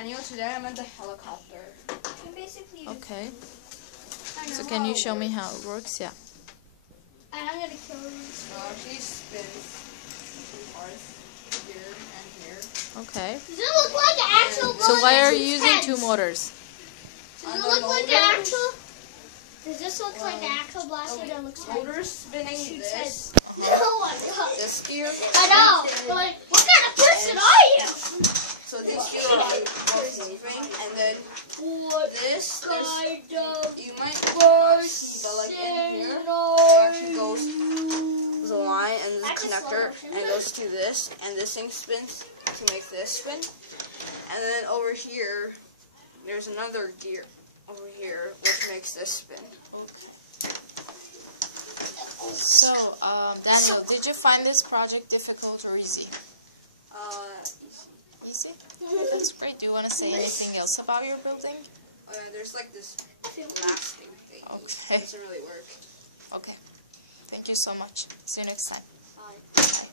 Daniel. Today I'm in the helicopter. Okay. So can you show me how it works? Yeah. And I'm gonna kill these. She spins two parts here and here. Okay. Does it look like an actual So bullet? why are you using 2 motors? Does it look like an actual? Does this look like an actual blaster that looks like? Motor's spinning this. Oh my god. This gear. I know. But like, what kind of person are you? So these two are both moving, and then What this, kind of you might not see, but like in here, it actually goes, there's a line and there's a connector, and it goes to this, and this thing spins to make this spin. And then over here, there's another gear over here, which makes this spin. So, Daniel, did you find this project difficult or easy? Easy? That's great. Do you want to say anything else about your building? There's like this lasting thing. Okay. It doesn't really work. Okay. Thank you so much. See you next time. Bye. Bye.